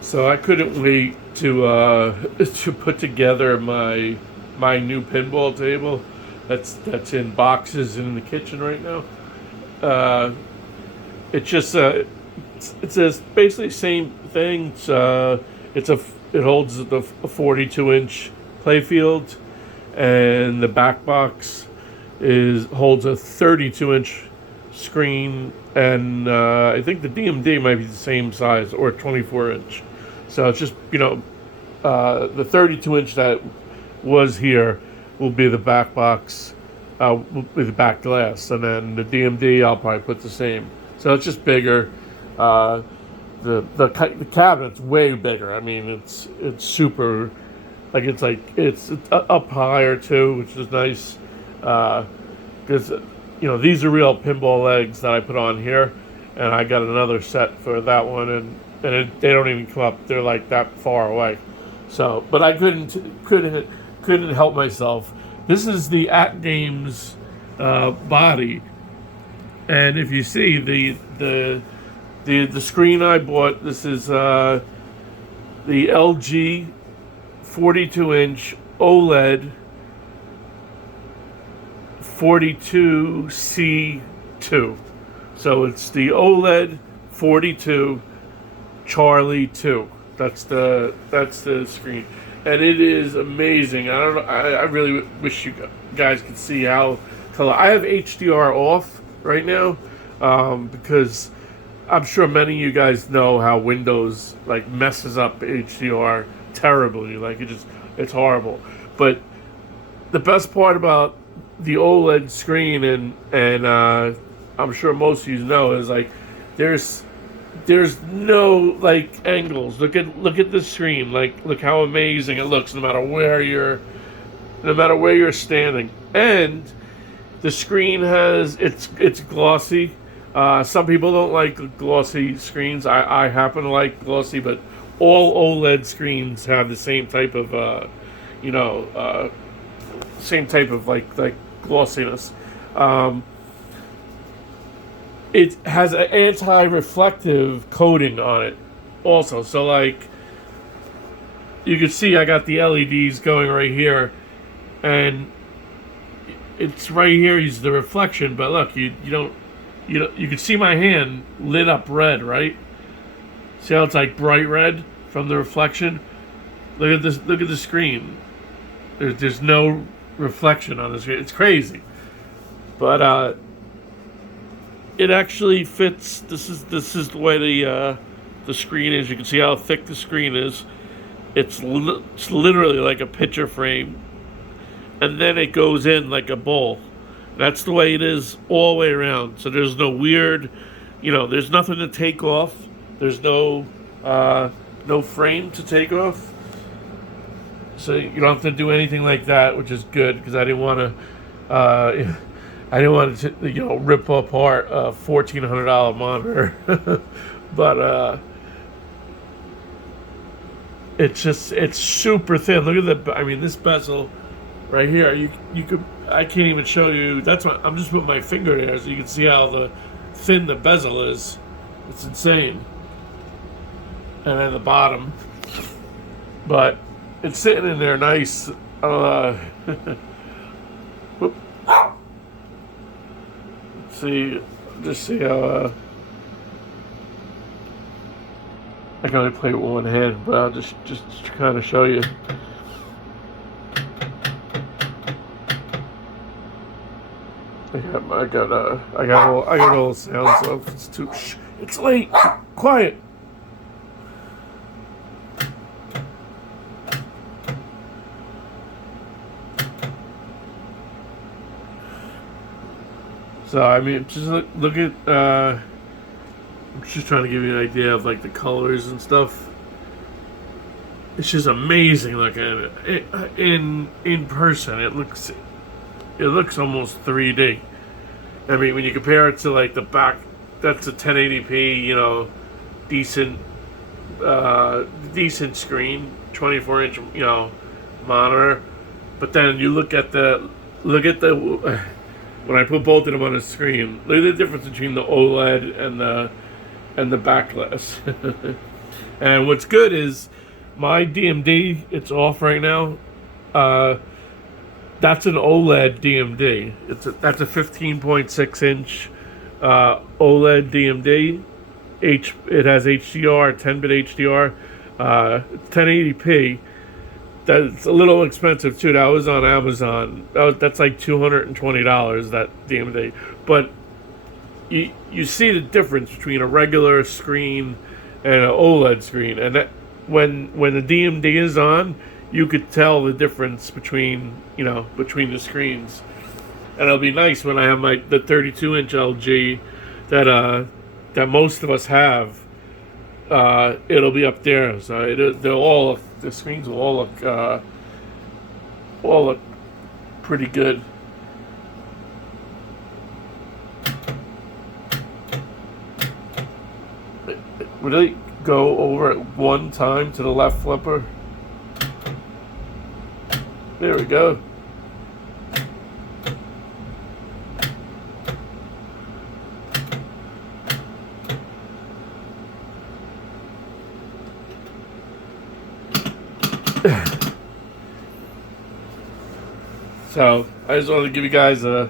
So I couldn't wait to to put together my new pinball table. That's in boxes in the kitchen right now. Uh, it's just it's a basically same thing. It's a it holds the 42-inch playfield, and the back box is holds a 32-inch screen, and I think the DMD might be the same size or 24-inch. So it's just the 32-inch that was here will be the back box, will be the back glass, and then the DMD I'll probably put the same. So it's just bigger. Uh, the cabinet's way bigger. I mean, it's super, it's up higher too, which is nice. Because these are real pinball legs that I put on here, and I got another set for that one, and they don't even come up. They're like that far away. So, but I couldn't help myself. This is the At Games body, and if you see the screen I bought, this is the LG 42-inch OLED 42C2. So it's the OLED 42 Charlie 2. That's the screen, and it is amazing. I don't know. I really wish you guys could see how color. I have HDR off right now because I'm sure many of you guys know how Windows messes up HDR terribly. It's horrible. But the best part about the OLED screen, and I'm sure most of you know, is there's no angles. Look at the screen. Look how amazing it looks no matter where you're standing. And the screen it's glossy. Some people don't like glossy screens. I happen to like glossy, but all OLED screens have the same type of glossiness. It has an anti-reflective coating on it also. So you can see I got the LEDs going right here, and it's right here is the reflection, but look, you can see my hand lit up red, right? See how it's bright red from the reflection? Look at this, look at the screen. There's no reflection on the screen. It's crazy. But it actually fits. This is the way the screen is. You can see how thick the screen is. It's literally like a picture frame, and then it goes in like a bowl. That's the way it is all the way around. So there's no weird, there's nothing to take off. There's no frame to take off. So you don't have to do anything like that, which is good because I didn't want to. I didn't want to, rip apart a $1,400 monitor, but it's super thin. Look at this bezel right here. You could, I can't even show you. That's why I'm just putting my finger there so you can see how thin the bezel is. It's insane. And then the bottom, but it's sitting in there nice. See how I can only play with one hand, but I'll just kind of show you. I got a little sound, so it's late. Quiet. So I mean, just look at. I'm just trying to give you an idea of the colors and stuff. It's just amazing looking at it. In person. It looks almost 3D. I mean, when you compare it to the back, that's a 1080p, decent screen, 24-inch, monitor. But then you look at the. When I put both of them on the screen, look at the difference between the OLED and the back glass. And what's good is my DMD, it's off right now. That's an OLED DMD. That's a 15.6 inch OLED DMD. It has HDR, 10-bit HDR, 1080p. That's a little expensive too. That was on Amazon. That's like $220, that DMD. But you see the difference between a regular screen and an OLED screen, and that when the DMD is on, you could tell the difference between the screens. And it'll be nice when I have the 32-inch LG that most of us have. It'll be up there, so the screens will all look pretty good. Would it go over at one time to the left flipper? There we go. So I just wanted to give you guys a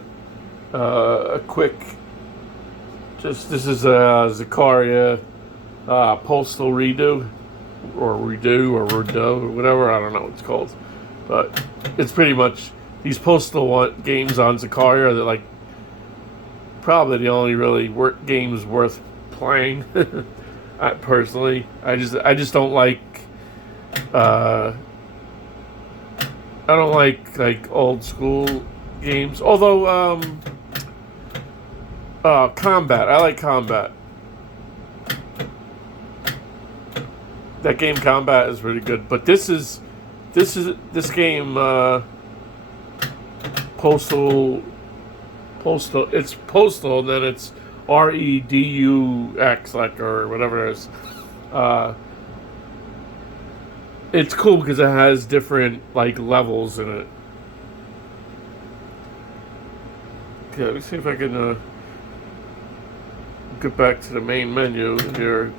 quick. This is a Zakaria postal redo or whatever. I don't know what it's called, but it's pretty much these postal games on Zakaria. They're like probably the only really games worth playing. Personally, I just don't like. I don't like old school games. Although Combat, I like Combat. That game Combat is really good. But this game Postal. It's Postal, and then it's REDUX, or whatever it is. It's cool because it has different levels in it. Okay, let me see if I can get back to the main menu here.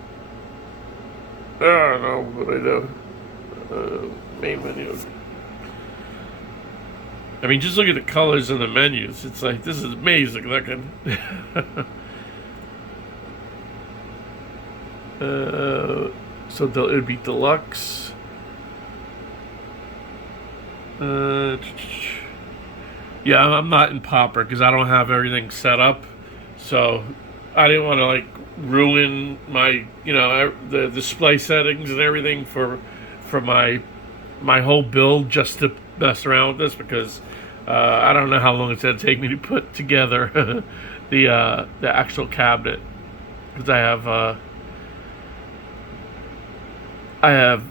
I don't know what I do. Main menu. I mean, just look at the colors in the menus. It's like, this is amazing looking. So it would be deluxe. Yeah, I'm not in Pauper because I don't have everything set up, so I didn't want to ruin my the display settings and everything for my whole build just to mess around with this, because I don't know how long it's going to take me to put together the actual cabinet, because I have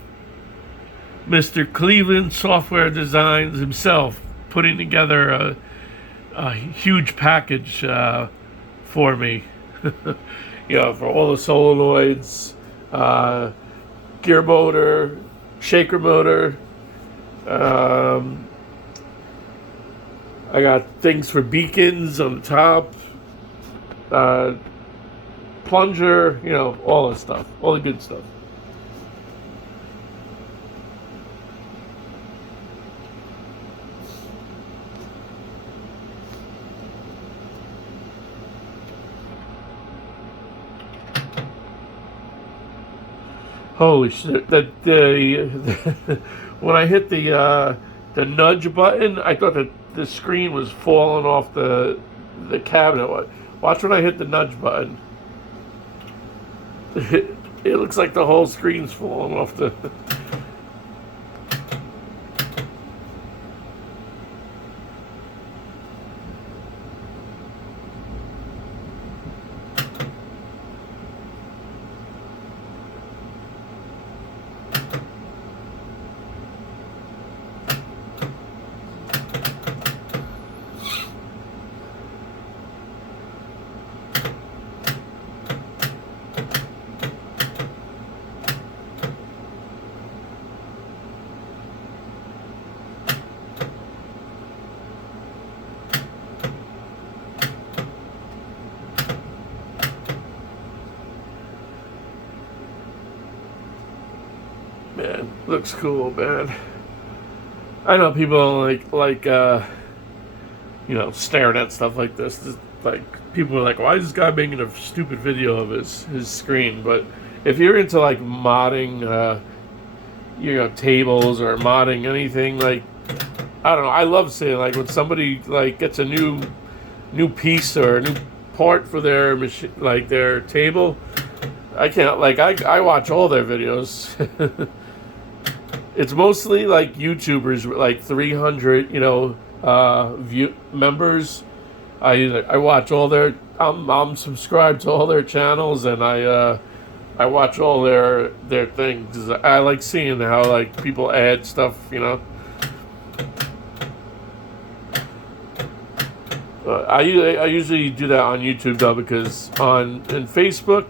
Mr. Cleveland Software Designs himself putting together a huge package for me. For all the solenoids, gear motor, shaker motor. I got things for beacons on the top, plunger, all this stuff, all the good stuff. Holy shit! When I hit the nudge button, I thought that the screen was falling off the cabinet. Watch when I hit the nudge button. It looks like the whole screen's falling off the. Man, looks cool, man. I know people don't like staring at stuff like this. Like, people are like, why is this guy making a stupid video of his screen? But if you're into like modding, tables or modding anything, like, I don't know. I love seeing like when somebody like gets a new piece or a new part for their machine, like their table. I watch all their videos. It's mostly like YouTubers with like 300, members. I watch all their. I'm subscribed to all their channels, and I watch all their things. I like seeing how like people add stuff, I usually do that on YouTube though, because in Facebook,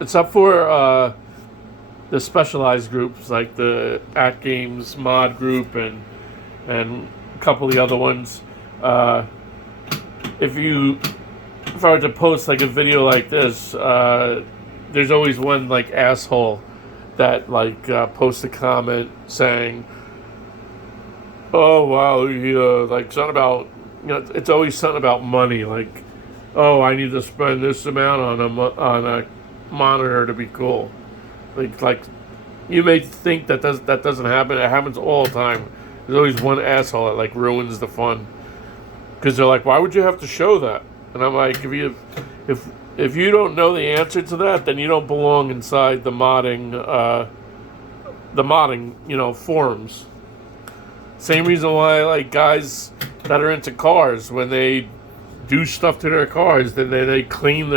it's up for the specialized groups like the At Games mod group and a couple of the other ones. If I were to post like a video like this, there's always one like asshole that like posts a comment saying, "Oh wow, like something about it's always something about money, like, oh, I need to spend this amount on a monitor to be cool." Like you may think that doesn't happen. It happens all the time. There's always one asshole that like ruins the fun, because they're like, why would you have to show that? And I'm like, if you don't know the answer to that, then you don't belong inside the modding forums. Same reason why like guys that are into cars, when they do stuff to their cars, then they clean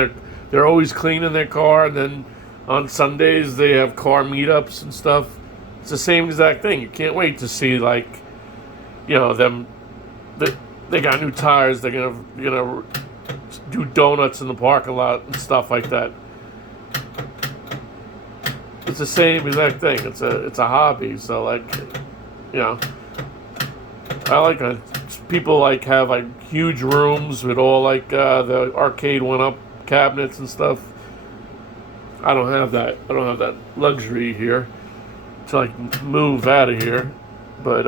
they're always cleaning their car, and then on Sundays they have car meetups and stuff. It's the same exact thing. You can't wait to see like, them. They got new tires. They're gonna do donuts in the parking lot and stuff like that. It's the same exact thing. It's a hobby. So like, I like people like have like huge rooms with all like the arcade 1-up cabinets and stuff. I don't have that. I don't have that luxury here to like move out of here. But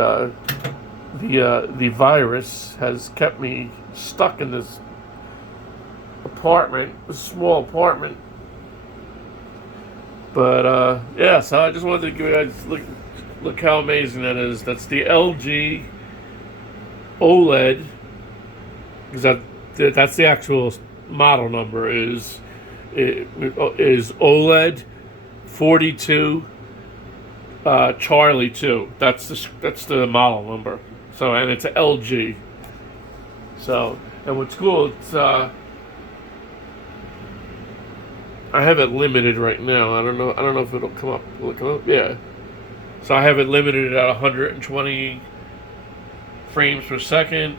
the virus has kept me stuck in this apartment, a small apartment. But yeah, so I just wanted to give you guys look how amazing that is. That's the LG OLED, because that's the actual model number is OLED 42 Charlie 2. That's the model number. So, and it's LG. So, and what's cool, it's I have it limited right now. I don't know if it'll come up. Will it come up? Yeah. So I have it limited at 120 frames per second.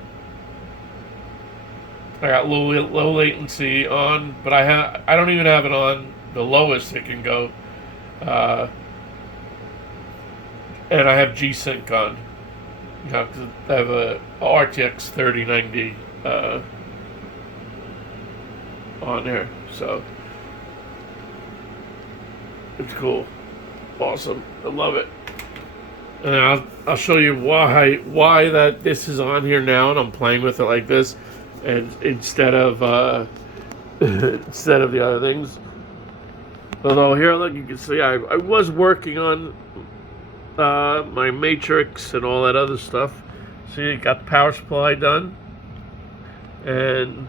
I got low latency on, but I don't even have it on the lowest it can go. And I have G-Sync on. Cause I have a RTX 3090 on there, so it's cool, awesome. I love it, and I'll show you why that this is on here now, and I'm playing with it like this, and instead of the other things. Although here, look, you can see I was working on my matrix and all that other stuff. So you got the power supply done, and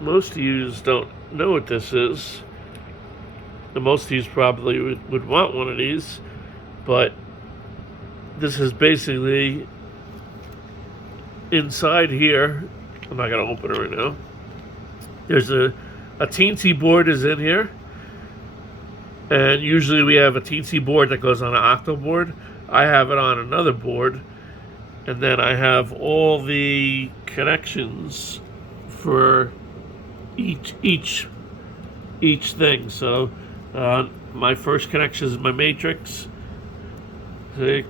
most of you don't know what this is. And most of you probably would want one of these, but this is basically inside here. I'm not gonna open it right now. There's a teensy board is in here. And usually we have a teensy board that goes on an octo board. I have it on another board. And then I have all the connections for each thing. So my first connection is my matrix. See?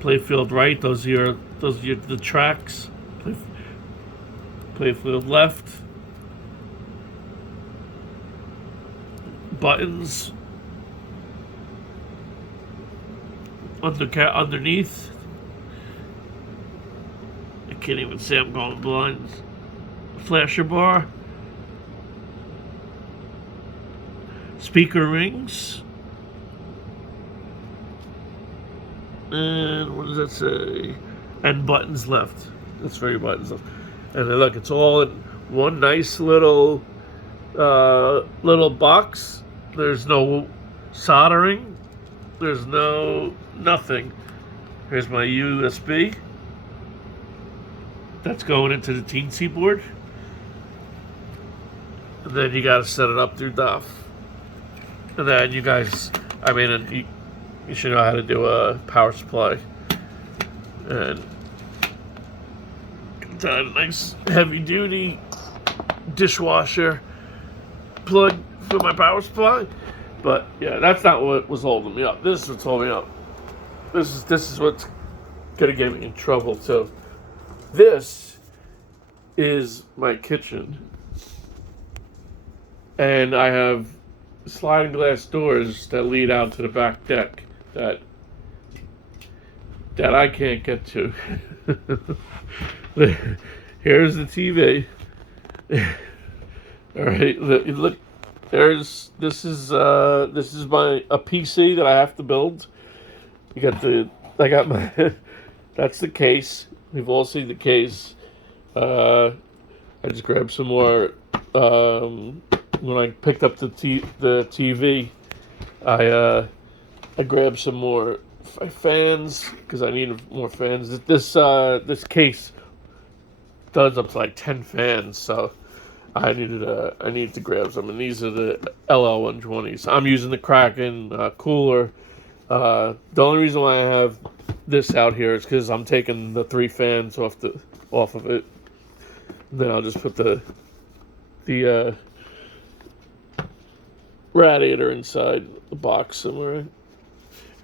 Playfield right, those are the tracks. Playfield left. buttons underneath. I can't even say I'm going blind. Flasher bar. Speaker rings. And what does that say? And buttons left. That's 3 buttons left. And then look, it's all in one nice little box. There's no soldering. There's no nothing. Here's my USB. That's going into the teensy board. And then you gotta set it up through DOF. And then you guys, you should know how to do a power supply. And it's a nice heavy duty dishwasher plug for my power supply. But yeah, that's not what was holding me up. This is what's holding me up. This is what's gonna get me in trouble too. This is my kitchen. And I have sliding glass doors that lead out to the back deck that I can't get to. Here's the TV. All right, look. This is my PC that I have to build. I got my that's the case. We've all seen the case. I just grabbed some more. When I picked up the TV, I grabbed some more fans because I need more fans. This case does up to like 10 fans, so I needed to grab some. And these are the LL120s. I'm using the Kraken cooler. The only reason why I have this out here is because I'm taking the 3 fans off of it. And then I'll just put the radiator inside the box somewhere.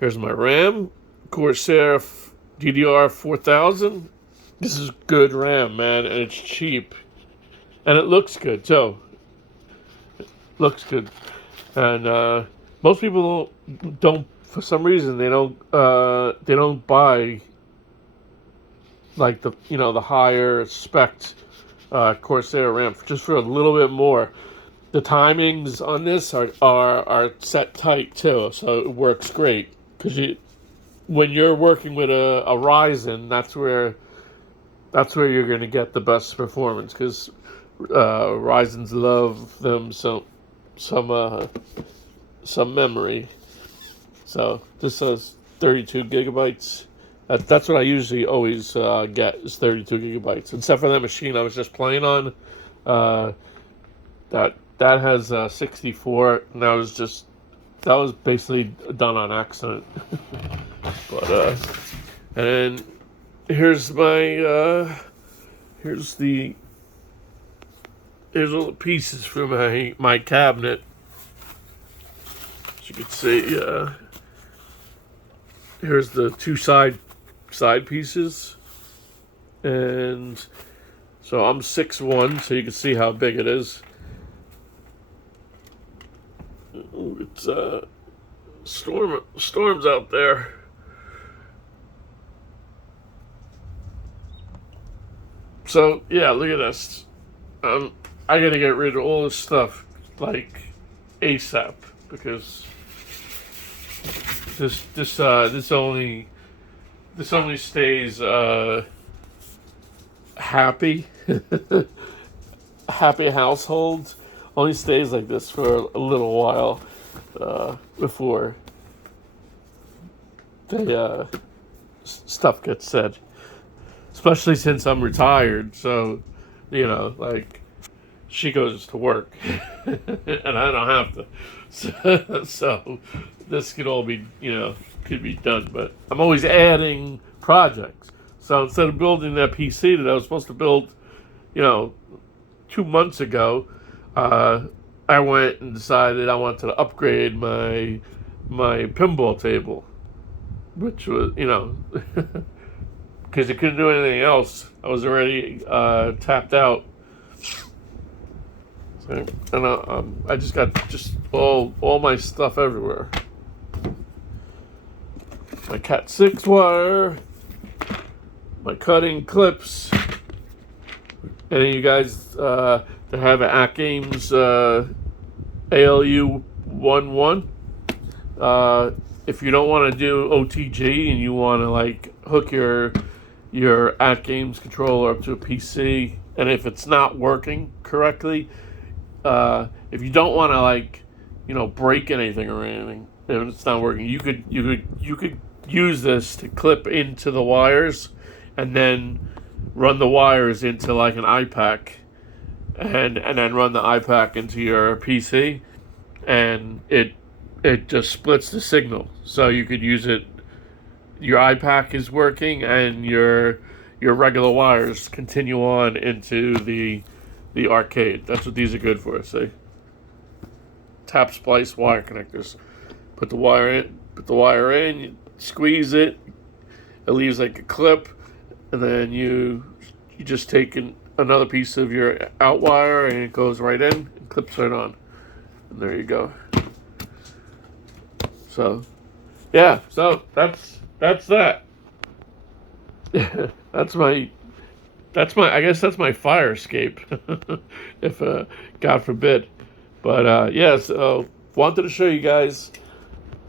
Here's my RAM, Corsair DDR 4000. This is good RAM, man, and it's cheap, and it looks good too. It looks good, and most people don't for some reason they don't buy like the higher spec Corsair RAM just for a little bit more. The timings on this are set tight too, so it works great. Because when you're working with a Ryzen, that's where you're going to get the best performance. Because Ryzens love them some memory. So this has 32 gigabytes. That's what I usually always get is 32 gigabytes. Except for that machine I was just playing on. That has 64, and that was basically done on accident. But and then here's my here's all the pieces for my cabinet. As you can see, here's the 2 side pieces, and so I'm 6'1", so you can see how big it is. It's storms out there. So yeah, look at this. I gotta get rid of all this stuff like ASAP because this only stays happy happy household. Only stays like this for a little while before the stuff gets said. Especially since I'm retired, so like she goes to work and I don't have to. So this could all be could be done. But I'm always adding projects. So instead of building that PC that I was supposed to build, 2 months ago. I went and decided I wanted to upgrade my pinball table, which was, because it couldn't do anything else. I was already tapped out. And I just got all my stuff everywhere. My Cat 6 wire, my cutting clips. Any of you guys that have an At Games ALU11, if you don't want to do OTG and you want to like hook your At Games controller up to a PC, and if it's not working correctly, if you don't want to like break anything or anything, and it's not working, you could use this to clip into the wires, and then run the wires into like an iPack, and then run the iPack into your PC, and it just splits the signal. So you could use it. Your iPack is working, and your regular wires continue on into the arcade. That's what these are good for. See, tap splice wire connectors. Put the wire in. You squeeze it. It leaves like a clip, and then you just take another piece of your out wire, and it goes right in and clips right on. And there you go. So, yeah. So that's that. that's my. I guess that's my fire escape, if God forbid. But yeah. So wanted to show you guys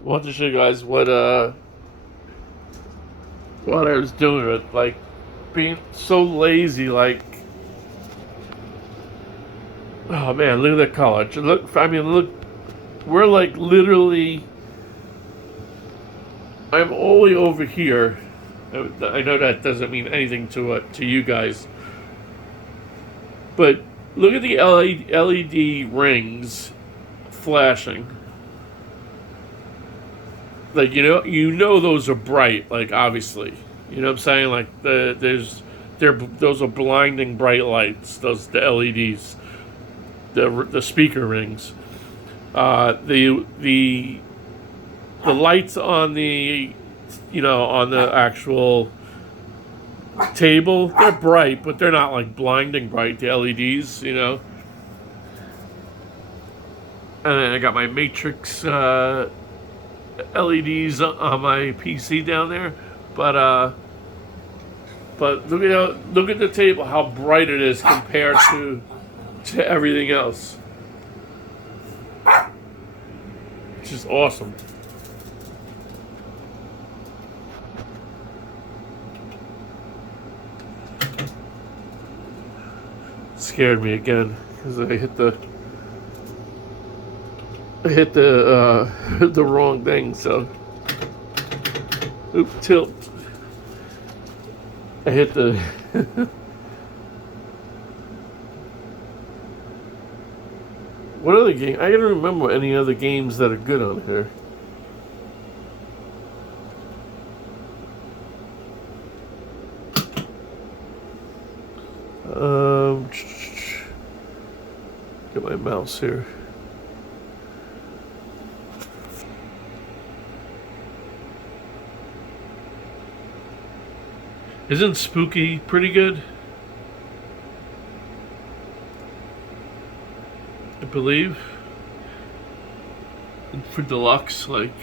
what I was doing with like being so lazy. Like, oh man, look at that color. Look, we're like literally. I'm all the way over here. I know that doesn't mean anything to you guys, but look at the LED rings flashing. Like those are bright. Like obviously, you know what I'm saying. Like those are blinding bright lights. The LEDs, the speaker rings, the lights on the on the actual table, they're bright, but they're not like blinding bright, the LEDs, And then I got my matrix LEDs on my PC down there, but look at the table, how bright it is compared to everything else. It's just awesome. Scared me again because I hit the wrong thing. So, tilt. I hit the. What other game? I gotta remember any other games that are good on here. Get my mouse here. Isn't Spooky pretty good? I believe. And for deluxe, like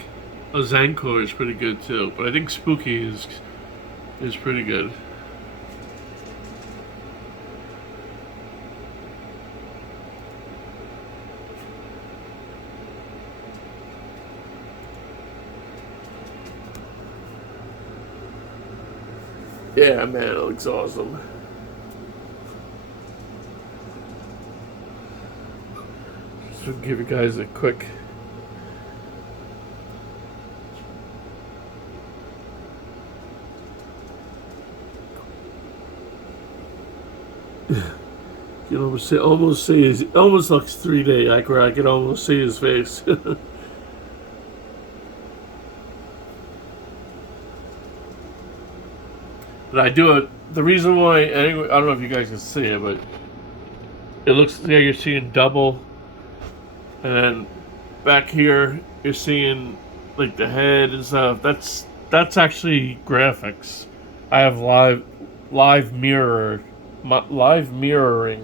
a Zancor is pretty good too, but I think Spooky is pretty good. Yeah, man, it looks awesome. Just to give you guys a quick. You can almost see his, almost looks 3D. I can almost see his face. But I do it. The reason why, anyway, I don't know if you guys can see it, but it looks like you're seeing double, and then back here you're seeing like the head and stuff. That's actually graphics. I have live mirroring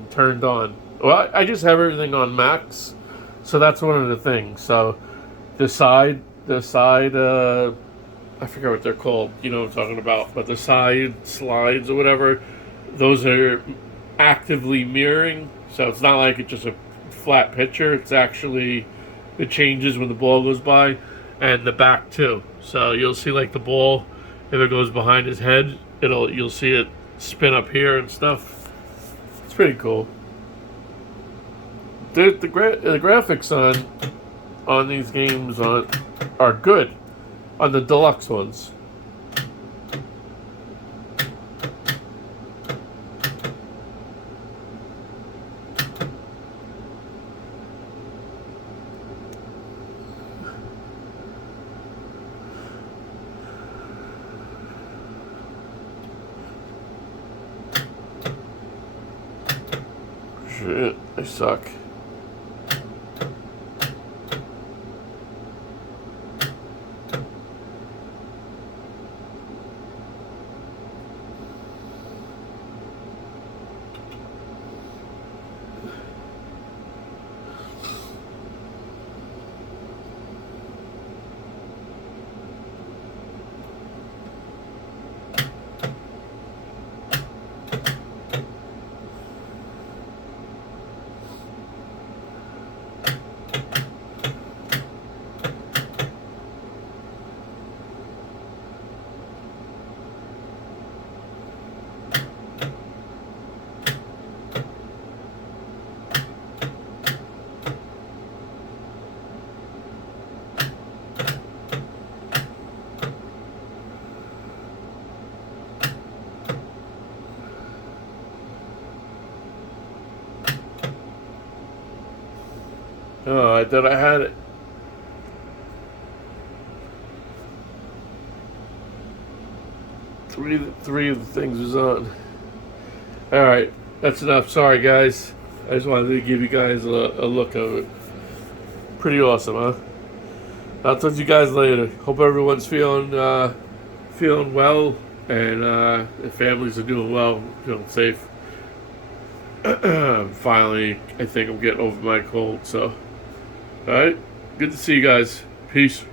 turned on Well, I just have everything on max, so that's one of the things. So the side, I forget what they're called. You know what I'm talking about, but the side slides or whatever, those are actively mirroring. So it's not like it's just a flat picture. It's actually, it changes when the ball goes by, and the back too. So you'll see like the ball, if it goes behind his head, you'll see it spin up here and stuff. It's pretty cool. The graphics on these games are good on the deluxe ones. Shit, they suck. Oh, I thought I had it. Three of the things was on. All right, that's enough. Sorry, guys. I just wanted to give you guys a look of it. Pretty awesome, huh? I'll talk to you guys later. Hope everyone's feeling well, and the families are doing well, feeling safe. Finally, I think I'm getting over my cold. So, all right, good to see you guys. Peace.